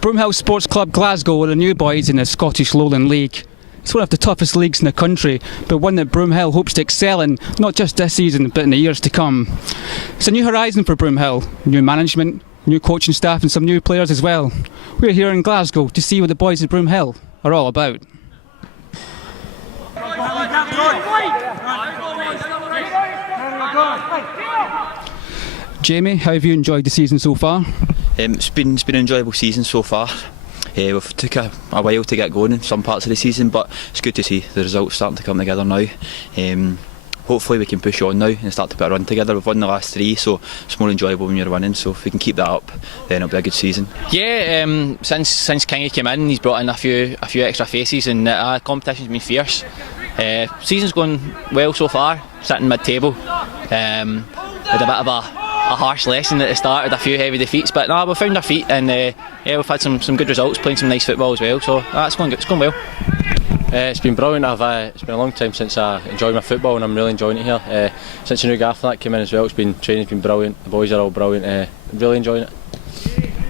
Broomhill Sports Club Glasgow are the new boys in the Scottish Lowland League. It's one of the toughest leagues in the country, but one that Broomhill hopes to excel in, not just this season, but in the years to come. It's a new horizon for Broomhill, new management, new coaching staff and some new players as well. We're here in Glasgow to see what the boys at Broomhill are all about. Jamie, how have you enjoyed the season so far? It's been an enjoyable season so far. We've took a while to get going in some parts of the season, but it's good to see the results starting to come together now. Hopefully we can push on now and start to put a run together. We've won the last 3, so it's more enjoyable when you're winning, so if we can keep that up, then it'll be a good season. Yeah, since Kingy came in, he's brought in a few extra faces, and the competition's been fierce. Season's going well so far, sitting mid-table. Had a bit of a harsh lesson at the start with a few heavy defeats, but no, we've found our feet, and we've had some good results, playing some nice football as well, so it's going well. It's been brilliant. It's been a long time since I enjoyed my football, and I'm really enjoying it here. Since the new gaffer that came in as well, training's been brilliant. The boys are all brilliant. Really enjoying it.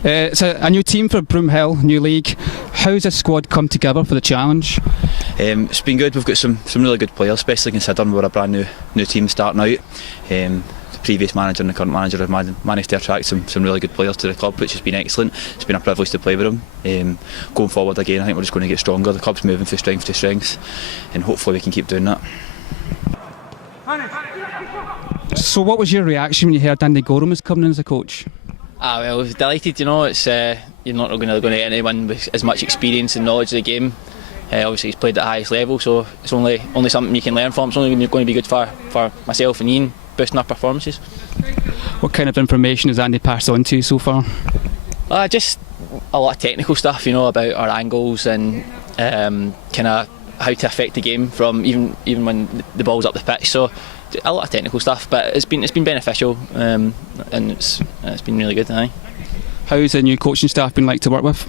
It's a new team for Broomhill, new league. How's the squad come together for the challenge? It's been good. We've got some really good players, especially considering we're a brand new team starting out. The previous manager and the current manager have managed to attract some really good players to the club, which has been excellent. It's been a privilege to play with them. Going forward again, I think we're just going to get stronger. The club's moving from strength to strength, and hopefully we can keep doing that. So what was your reaction when you heard Andy Gorham was coming in as a coach? Well, I was delighted. It's you're not going to get anyone with as much experience and knowledge of the game. Obviously he's played at the highest level, so it's only something you can learn from. It's only going to be good for myself and Iain, boosting our performances. What kind of information has Andy passed on to you so far? Just a lot of technical stuff, about our angles and kind of how to affect the game from even when the ball's up the pitch. So a lot of technical stuff, but it's been beneficial, and it's been really good. How's the new coaching staff been like to work with?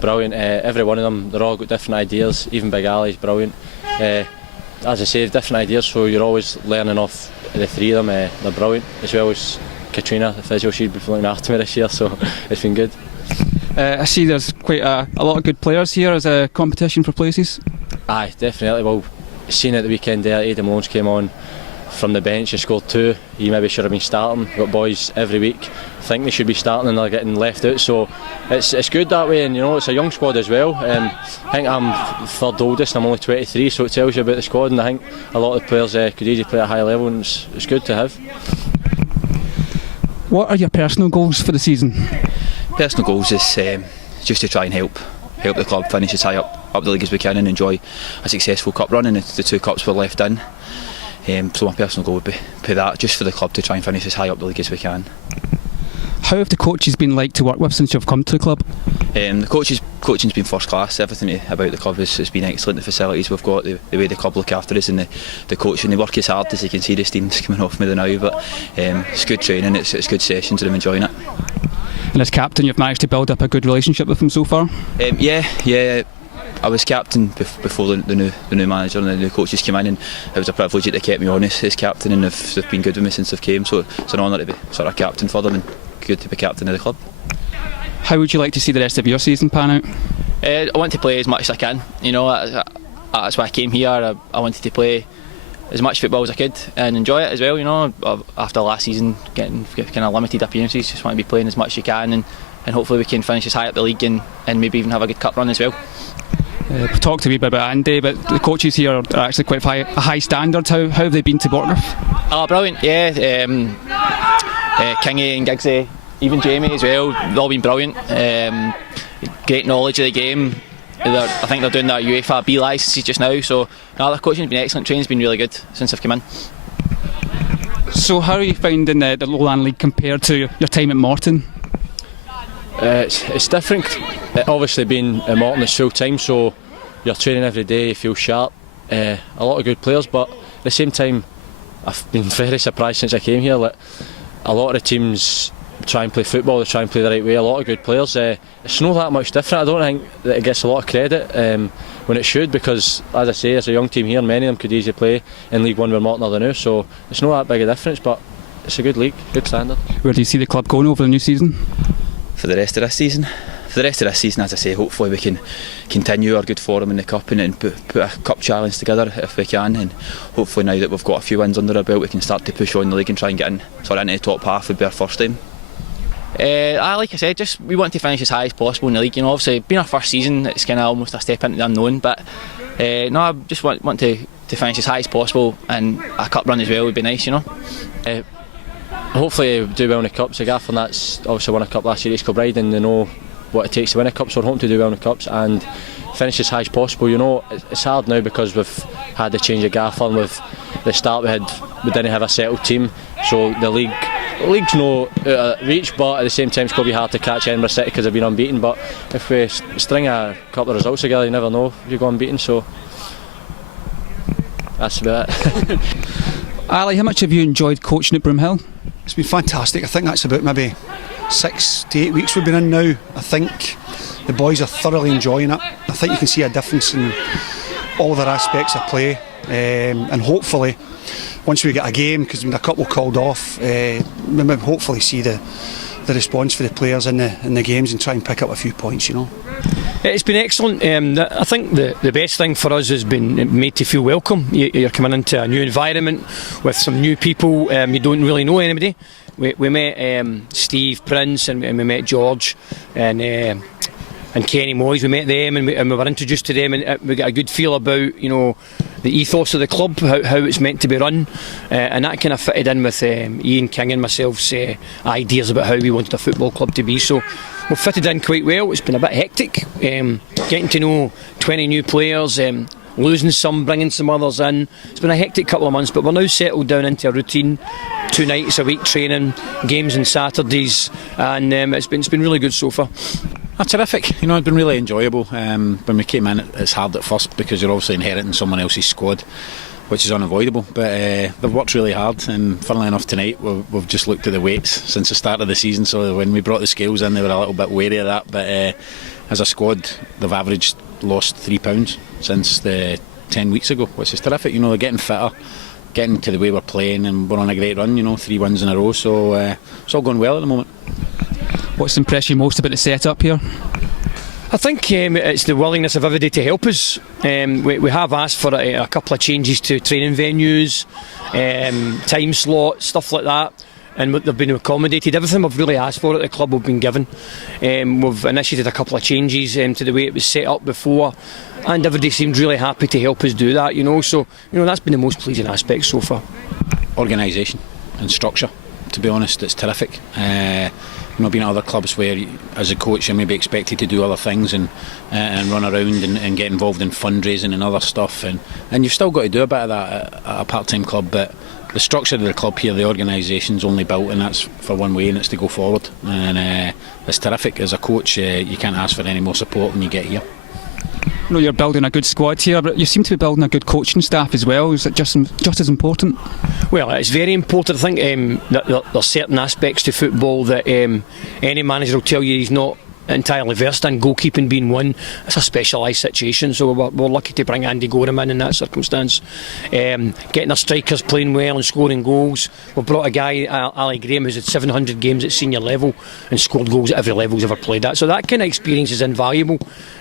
Brilliant. Every one of them, they're all got different ideas. Even Big Ali's brilliant. As I say, different ideas, so you're always learning off the 3 of them. They're brilliant, as well as Katrina, the physio. She's been looking after me this year, so it's been good. I see there's quite a lot of good players here as a competition for places. Aye, definitely. Well, seen at the weekend there, Aidan Malone's came on from the bench and scored 2. He maybe should have been starting. We've got boys every week think they should be starting and they're getting left out, so it's good that way, and it's a young squad as well. I think I'm 3rd oldest and I'm only 23, so it tells you about the squad, and I think a lot of the players could easily play at a high level, and it's good to have. What are your personal goals for the season? Personal goals is just to try and help the club finish as high up the league as we can and enjoy a successful cup run, and the 2 cups we're left in. So my personal goal would be that, just for the club to try and finish as high up the league as we can. How have the coaches been like to work with since you've come to the club? The coaching's been first class. Everything about the club has been excellent. The facilities we've got, the way the club look after us, and the coaching, they work as hard as you can see the steam's coming off me now, but it's good training, it's good sessions, and I'm enjoying it. And as captain, you've managed to build up a good relationship with them so far? Yeah. I was captain before the new manager and the new coaches came in, and it was a privilege that they kept me on as captain, and they've been good with me since they've came, so it's an honour to be sort of captain for them, and good to be captain of the club. How would you like to see the rest of your season pan out? I want to play as much as I can. That's why I came here. I wanted to play as much football as I could and enjoy it as well. After last season, getting kind of limited appearances, just want to be playing as much as you can, and hopefully we can finish as high up the league and maybe even have a good cup run as well. We've talked a wee bit about Andy, but the coaches here are actually quite a high standard. How have they been to work with? Oh, brilliant, yeah. Kingy and Gigz, even Jamie as well, they've all been brilliant. Great knowledge of the game. I think they're doing their UEFA B licences just now, so their coaching's been excellent. Training's been really good since I've come in. So how are you finding the Lowland League compared to your time at Morton? It's different. Obviously being at Morton is full time, so you're training every day, you feel sharp. A lot of good players, but at the same time I've been very surprised since I came here that a lot of the teams try and play football, they try and play the right way. A lot of good players. It's not that much different. I don't think that it gets a lot of credit when it should, because as I say, as a young team here, many of them could easily play in League 1 where Morton are the new, so it's not that big a difference, but it's a good league, good standard. Where do you see the club going over the new season? For the rest of this season, the rest of this season, as I say, hopefully we can continue our good form in the cup and put a cup challenge together if we can, and hopefully now that we've got a few wins under our belt we can start to push on the league and try and get into the top half. Would be our first aim. Like I said, just we want to finish as high as possible in the league. Obviously being our first season, it's kind of almost a step into the unknown, but no, I just want to finish as high as possible, and a cup run as well would be nice. Hopefully we do well in the cups. The Gaff, and that's obviously won a cup last year at Kilbride, and they know what it takes to win a cup, so we're hoping to do well in the cups and finish as high as possible. It's hard now because we've had the change of gaffer, and with the start we didn't have a settled team, so the league's no out of reach, but at the same time it's going to be hard to catch Edinburgh City because they've been unbeaten. But if we string a couple of results together, you never know if you go unbeaten, so that's about it. Ali, how much have you enjoyed coaching at Broomhill? It's been fantastic. I think that's about maybe 6 to 8 weeks we've been in now. I think the boys are thoroughly enjoying it. I think you can see a difference in all their aspects of play, and hopefully once we get a game, because there's been a couple called off, we may hopefully see the response for the players in the games and try and pick up a few points. It's been excellent. I think the best thing for us has been made to feel welcome. You're coming into a new environment with some new people. You don't really know anybody. We met Steve Prince, and we met George and Kenny Moyes. We met them, and we were introduced to them, and we got a good feel about the ethos of the club, how it's meant to be run, and that kind of fitted in with Iain King and myself's ideas about how we wanted a football club to be. So we've fitted in quite well. It's been a bit hectic, getting to know 20 new players, losing some, bringing some others in. It's been a hectic couple of months, but we're now settled down into a routine. 2 nights a week training, games on Saturdays, and it's been really good so far. Terrific. It's been really enjoyable. When we came in, it's hard at first because you're obviously inheriting someone else's squad, which is unavoidable, but they've worked really hard, and funnily enough tonight we've just looked at the weights since the start of the season, so when we brought the scales in they were a little bit wary of that, but as a squad they've lost £3 since the 10 weeks ago, which is terrific. They're getting fitter, getting to the way we're playing, and we're on a great run, 3 wins in a row, so it's all going well at the moment. What's impressed you most about the setup here? I think it's the willingness of everybody to help us. We have asked for a couple of changes to training venues, time slots, stuff like that, and they've been accommodated. Everything we've really asked for at the club we've been given. We've initiated a couple of changes to the way it was set up before, and everybody seemed really happy to help us do that. So that's been the most pleasing aspect so far. Organisation and structure, to be honest, it's terrific. Being at other clubs where as a coach you're maybe expected to do other things and run around and get involved in fundraising and other stuff, and you've still got to do a bit of that at a part-time club, but the structure of the club here, the organisation's only built, and that's for one way, and it's to go forward, and it's terrific. As a coach you can't ask for any more support than you get here. You're building a good squad here, but you seem to be building a good coaching staff as well. Is it just as important? Well, it's very important. I think that there's certain aspects to football that any manager will tell you he's not entirely versed in, goalkeeping being one. It's a specialised situation, so we're lucky to bring Andy Gorham in that circumstance. Getting our strikers playing well and scoring goals. We've brought a guy, Ali Graham, who's had 700 games at senior level and scored goals at every level he's ever played at, so that kind of experience is invaluable.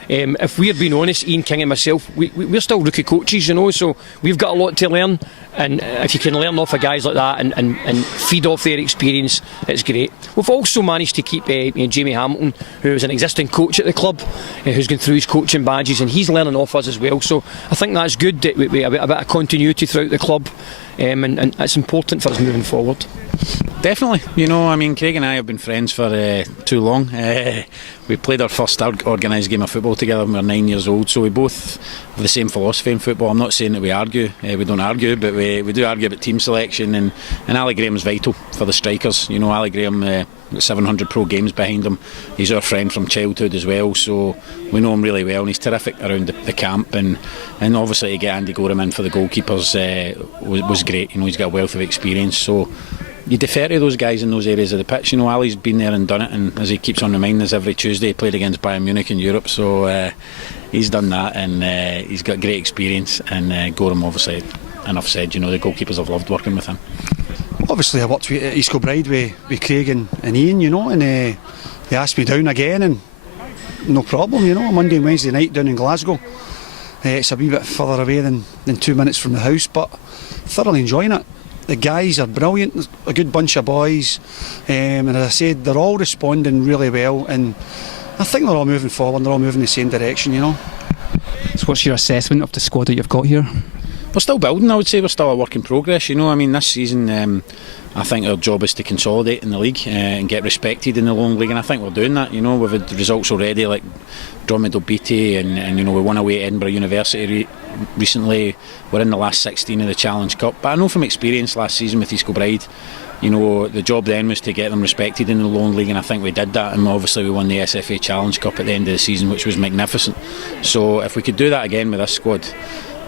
If we're being honest, Iain King and myself, we're still rookie coaches, so we've got a lot to learn, and if you can learn off of guys like that and feed off their experience, it's great. We've also managed to keep Jamie Hamilton, who is an existing coach at the club, who's gone through his coaching badges, and he's learning off us as well, so I think that's good that we have a bit of continuity throughout the club, and it's important for us moving forward. Definitely. Craig and I have been friends for too long. We played our first organised game of football together when we were 9 years old, so we both have the same philosophy in football. I'm not saying that we argue, we don't argue, but we do argue about team selection, and Ali Graham's vital for the strikers. Ali Graham got 700 pro games behind him. He's our friend from childhood as well, so we know him really well, and he's terrific around the camp, and obviously to get Andy Gorham in for the goalkeepers was great. He's got a wealth of experience, so you defer to those guys in those areas of the pitch. Ali's been there and done it, and as he keeps on reminding us every Tuesday, he played against Bayern Munich in Europe, so he's done that, and he's got great experience, and Gorham, obviously, enough said, the goalkeepers have loved working with him. Obviously I worked at East Kilbride with Craig and Iain, and they asked me down again, and no problem, you know. Monday and Wednesday night down in Glasgow. It's a wee bit further away than 2 minutes from the house, but thoroughly enjoying it. The guys are brilliant, there's a good bunch of boys, and as I said, they're all responding really well, and I think they're all moving forward, they're all moving in the same direction, you know. So what's your assessment of the squad that you've got here? We're still building, I would say. We're still a work in progress, you know. I mean, this season I think our job is to consolidate in the league and get respected in the Lowland League, and I think we're doing that, you know. We've had results already like Dromedale Beatty, and you know, we won away at Edinburgh University recently. We're in the last 16 of the Challenge Cup, but I know from experience last season with East Kilbride, you know, the job then was to get them respected in the Lowland League, and I think we did that, and obviously we won the SFA Challenge Cup at the end of the season, which was magnificent. So if we could do that again with this squad,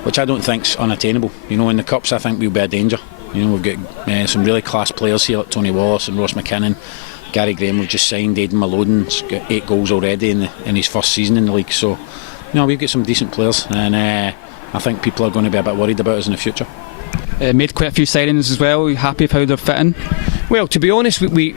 which I don't think's unattainable, you know, in the Cups I think we'll be a danger. You know, we've got some really class players here like Tony Wallace and Ross McKinnon. Gary Graham we've just signed. Aidan Maloden's got 8 goals already in his first season in the league, so you know, we've got some decent players, and I think people are going to be a bit worried about us in the future. Made quite a few signings as well. Are you happy with how they're fitting? Well, to be honest, we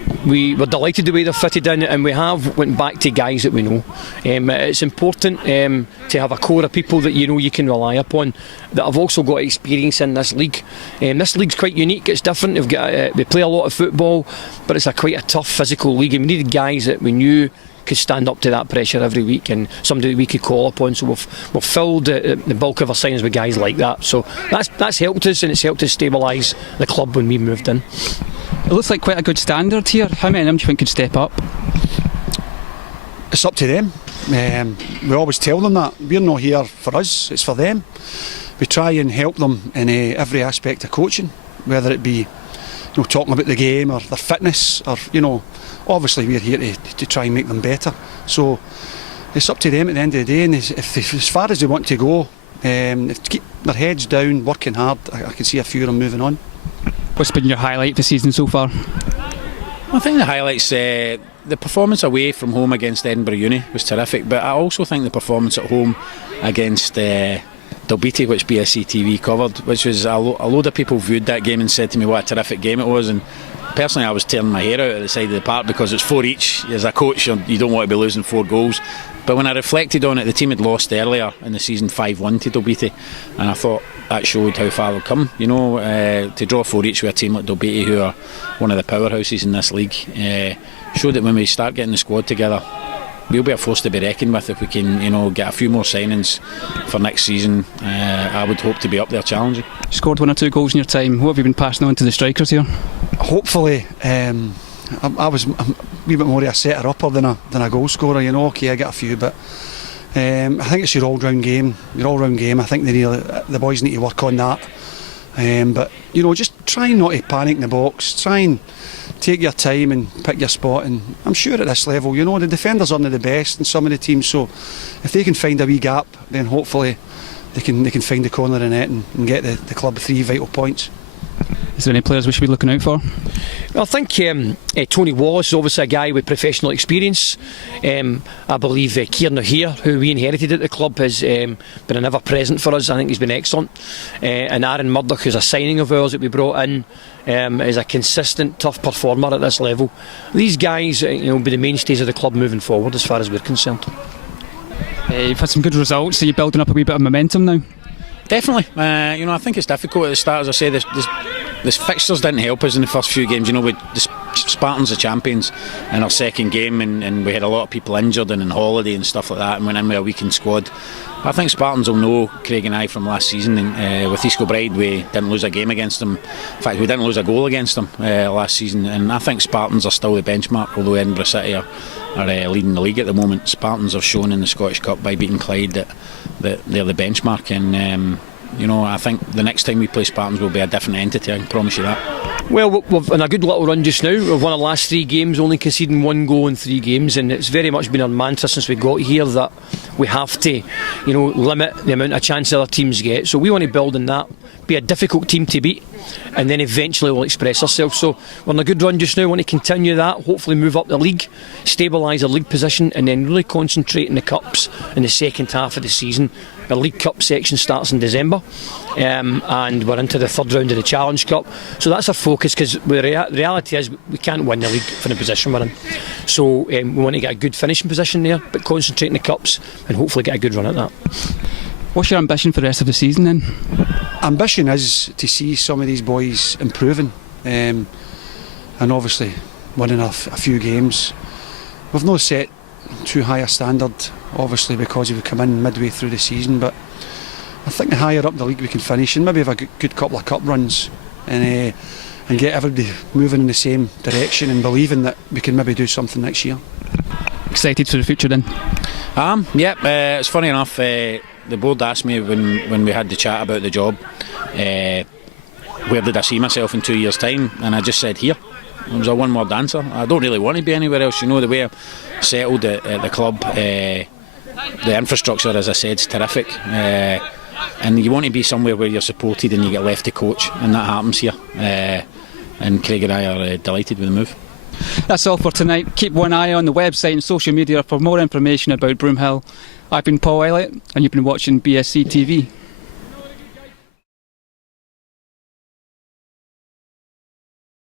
were delighted the way they're fitted in, and we have went back to guys that we know. It's important to have a core of people that you know you can rely upon, that have also got experience in this league. This league's quite unique, it's different. We play a lot of football, but it's quite a tough physical league, and we needed guys that we knew could stand up to that pressure every week, and somebody that we could call upon. So we've filled the bulk of our signings with guys like that. So that's helped us, and it's helped us stabilise the club when we moved in. It looks like quite a good standard here. How many of them do you think could step up? It's up to them. We always tell them that we're not here for us, it's for them. We try and help them in every aspect of coaching, whether it be, you know, talking about the game or their fitness, or, you know, obviously we're here to try and make them better. So it's up to them at the end of the day, and if as far as they want to go, if to keep their heads down, working hard, I can see a few of them moving on. What's been your highlight of the season so far? I think the highlights, the performance away from home against Edinburgh Uni was terrific, but I also think the performance at home against Dalbeattie, which BSC TV covered, which was a load of people viewed that game and said to me what a terrific game it was, and personally I was tearing my hair out at the side of the park because it's 4 each. As a coach, you don't want to be losing 4 goals. But when I reflected on it, the team had lost earlier in the season 5-1 to Dalbeattie, and I thought that showed how far they've come. You know, to draw 4 each with a team like Dalbeattie, who are one of the powerhouses in this league, showed that when we start getting the squad together, we'll be a force to be reckoned with. If we can, you know, get a few more signings for next season, I would hope to be up there challenging. You scored 1 or 2 goals in your time. What have you been passing on to the strikers here? Hopefully, I was a wee bit more of a setter-upper than a goal scorer, you know. Okay, I get a few, but I think it's your all-round game. I think the boys need to work on that. But, you know, just try not to panic in the box. Try and take your time and pick your spot. And I'm sure at this level, you know, the defenders aren't the best in some of the teams. So if they can find a wee gap, then hopefully they can find the corner of the net and get the club 3 vital points. Is there any players we should be looking out for? Well, I think Tony Wallace is obviously a guy with professional experience. I believe Kieran O'Hare, who we inherited at the club, has been an ever present for us. I think he's been excellent. And Aaron Murdoch, who's a signing of ours that we brought in, is a consistent, tough performer at this level. These guys, will be the mainstays of the club moving forward, as far as we're concerned. You've had some good results. Are you building up a wee bit of momentum now? Definitely. I think it's difficult at the start. As I say, the fixtures didn't help us in the first few games. You know, the Spartans are champions in our second game, and we had a lot of people injured and on holiday and stuff like that, and went in with a weakened squad. I think Spartans will know Craig and I from last season, and with East Kilbride we didn't lose a game against them. In fact, we didn't lose a goal against them last season, and I think Spartans are still the benchmark, although Edinburgh City are leading the league at the moment. Spartans have shown in the Scottish Cup by beating Clyde that they're the benchmark, and I think the next time we play Spartans will be a different entity, I can promise you that. Well, we've in a good little run just now. We've won our last 3 games, only conceding 1 goal in 3 games, and it's very much been our mantra since we got here that we have to, limit the amount of chance other teams get. So we want to build on that, be a difficult team to beat, and then eventually we'll express ourselves. So we're in a good run just now. We want to continue that, hopefully move up the league, stabilise our league position, and then really concentrate in the cups in the second half of the season. our League Cup section starts in December, and we're into the third round of the Challenge Cup. So that's our focus, because the reality is we can't win the league from the position we're in. So we want to get a good finishing position there, but concentrate in the cups and hopefully get a good run at that. What's your ambition for the rest of the season then? Ambition is to see some of these boys improving, and obviously winning a few games. We've not set too high a standard, obviously, because we've come in midway through the season, but I think the higher up the league we can finish and maybe have a good couple of cup runs and get everybody moving in the same direction and believing that we can maybe do something next year. Excited for the future then? It's funny enough, the board asked me when we had the chat about the job, where did I see myself in 2 years' time, and I just said here. It was a one-word answer. I don't really want to be anywhere else. You know, the way I'm settled at the club, the infrastructure, as I said, is terrific. And you want to be somewhere where you're supported and you get left to coach, and that happens here. And Craig and I are delighted with the move. That's all for tonight. Keep one eye on the website and social media for more information about Broomhill. I've been Paul Elliott, and you've been watching BSC TV.